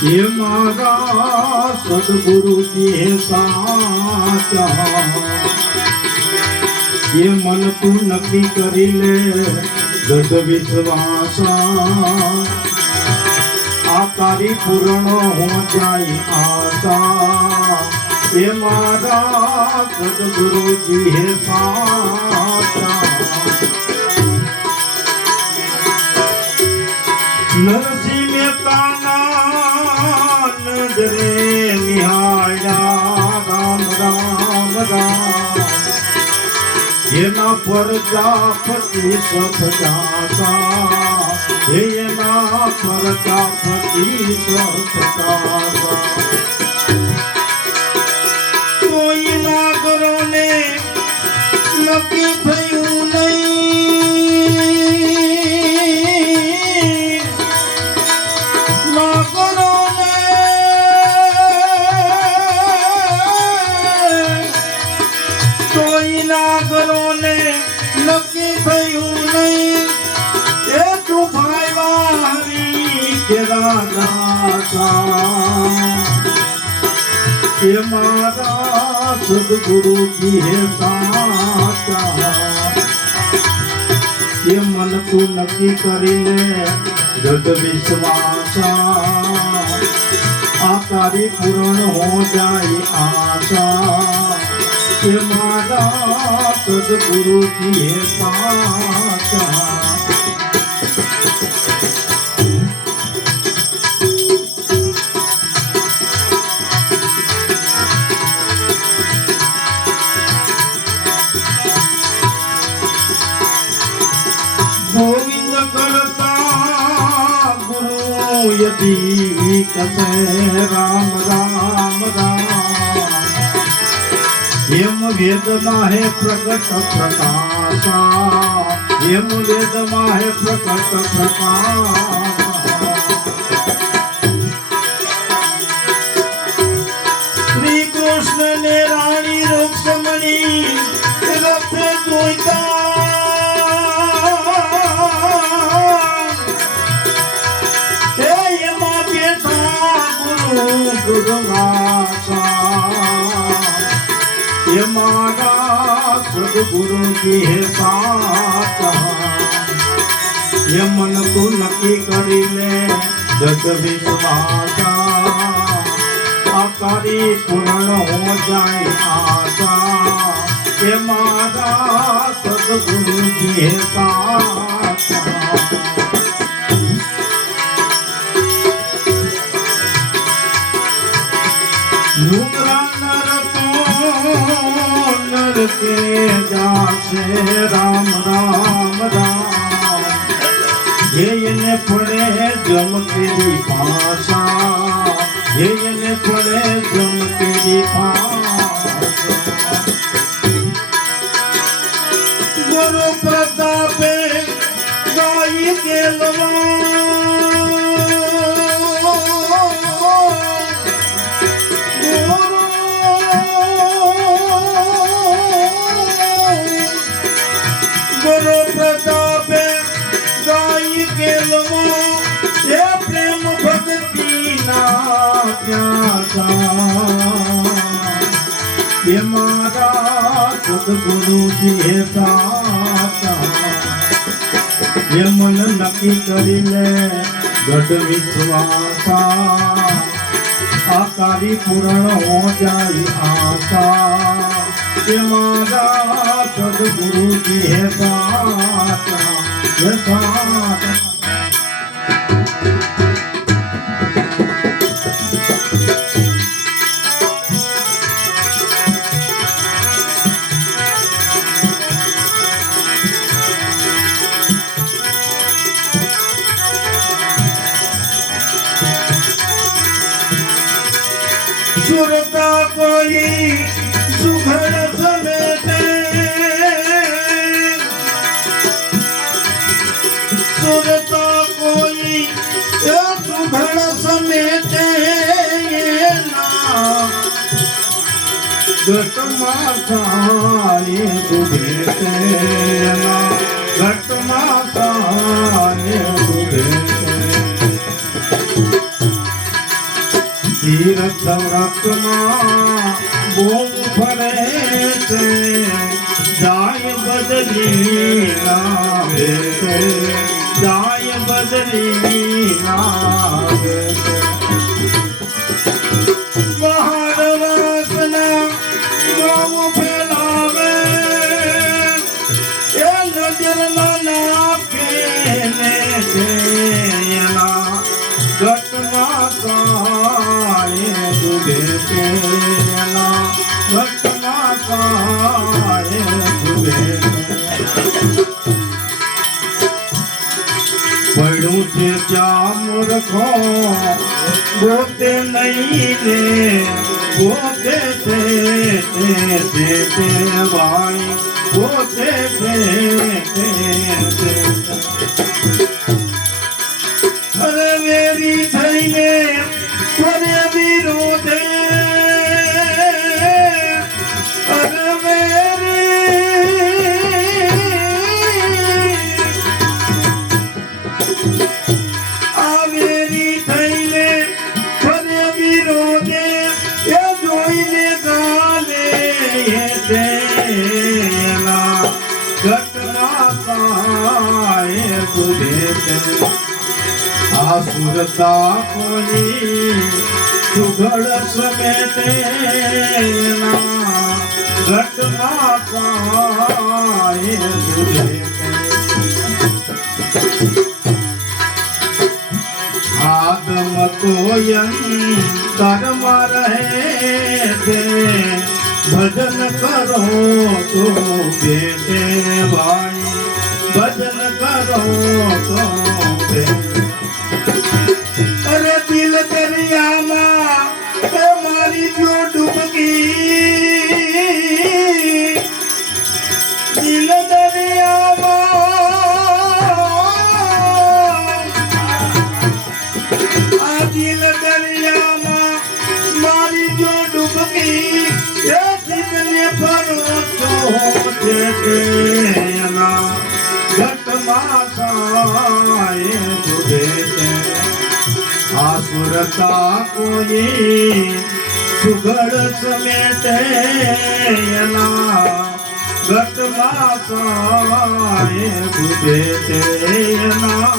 ये मारा सदगुरु जी है साचा, ये मन तू नक्की करी ले दृढ़ विश्वासा, आ तारी पूर्ण हो जाए आशा। ये मारा सदगुरु जी है साचा। नरसिंह मेहता नजरे निहाया राम राम राम, ये ना प्रजापति सब जासा, ये ना प्रजापति सब जासा। कोई नागरों ने नक्की थयूं नहीं, नागरों ने कोई नागरों ने नक्की थयूं नहीं, ये तू भाई वारी तेरा दासा। ये मारा सदगुरु जी है साचा, ये मन तू नक्की करी ले दृढ़ विश्वासा, आ तारी पूर्ण हो जाए आशा। ये मारा सदगुरु जी है साचा। गोविंद करता गुरु यदि कसे राम राम राम, यम वेद माहे प्रकट प्रकाशा, यम वेद माहे प्रकट प्रकाश। श्री कृष्ण ने रानी रुक्मणी रथ जोईता, गुरुवासा। ये मारा सदगुरु जी है साचा, ये मन तू नक्की करी ले दृढ़ विश्वासा, आ तारी पूर्ण हो जाए आशा। ये मारा सदगुरु जी है साचा। नुकरा नर तो नर के जासे राम राम राम, ये इन्हें पढ़े जम तेरी भाषा, ये इन्हें पढ़े जम तेरी भाषा। गुरु प्रताप गाई के लवा, गुरु प्रताप गाई के लवो, ये प्रेम भक्ति ना प्यासा। ये मारा सदगुरु जी है साचा, ये मन नक्की करी ले दृढ़ विश्वासा, आ तारी पूर्ण हो जाए आशा। ये मारा सदगुरु जी है साचा, ये साचा। सुरता कोई सुघर समेटे, सुरता कोई सुघर समेटे, घट माता ये भेटे ना, घट माता ये भेटे। તીર્થ વ્રતમાં બોમ ફરે છે જાય બદલી ના વેતે જાય બદલી ના વેતે બહાર વાસના બોમ ફેલાવે એ નજર નાખે ને એના ઘટમાં કાય ડૂબે તેના ઘટમાં કાય ડૂબે પડ્યું છે ત્યાં મૂર્ખો પોતે નહીં ને પોતે છે તે ભાઈ પોતે છે અરે વેરી થઈને ફરે વિરોધે અરે વેરી થઈને ફરે વિરોધે એ જોઈને ગાલે તેના ઘટના કાય બુધે આસુરતા કોઈ સુઘડ સમેટે ઘટના કાય બુધે આદમ કોયન કર્મ રહે તે ભજન કરો તો બેટે ભાઈ ભજન કરો તો બેટે અરે દિલ દરિયામાં એ મારી જો ડૂબકી દિલ દરિયામાં આ દિલ દરિયામાં મારી જો ડૂબકી એ જીતને ફરો તો એના ઘટમાં કાય ડૂબે આસુરતા કોઈ સુઘડ સમેટે એના ઘટમાં કાય ડૂબે તેના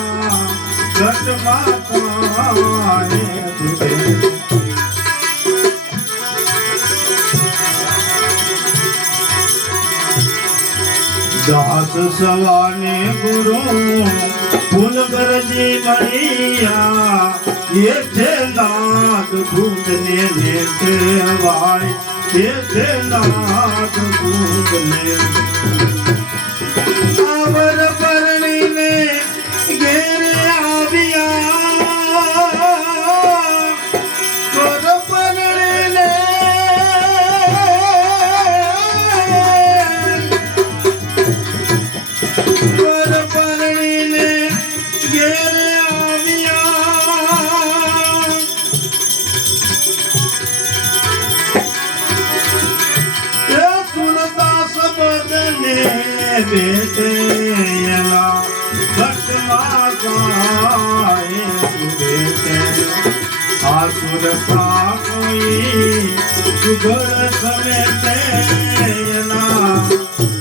ઘટમાં કાય ડૂબે દાસ સવાને ગુરુ ફૂલ ગરજી મણિયા ये थे नाथ भूतने लेते भाई ये थे नाथ भूतने आवर परणी ने घेरे आविया कर परणी ने कर परणी ने घेरे बेटे घटना काय बेटे आसुरता कोई सुघड़ समेटे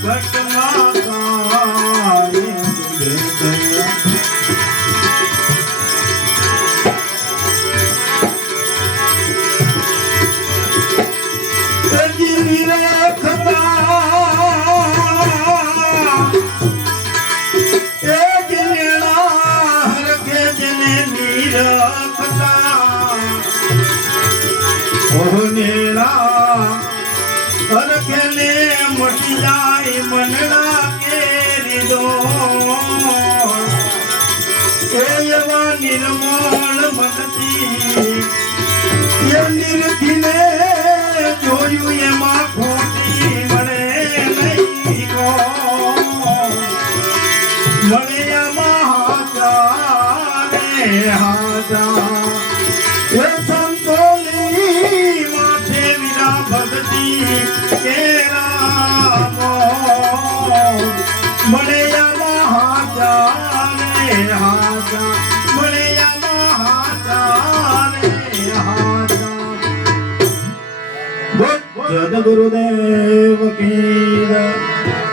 घटना काय बेटे અરખેને મટી જાય મનડા કેરી દો એવા નિર્મળ મનથી એ નિરખીને જોયું એમાં ખોટી મળે નહીં ગો મળ્યામાં હાજા રે હાજા એ સંતોલી માથે વિરા ભગતી કે રામો મળ્યામાં હાજા રે હાજા મળ્યામાં હાજા રે હાજા સદગુરુદેવ કી જય.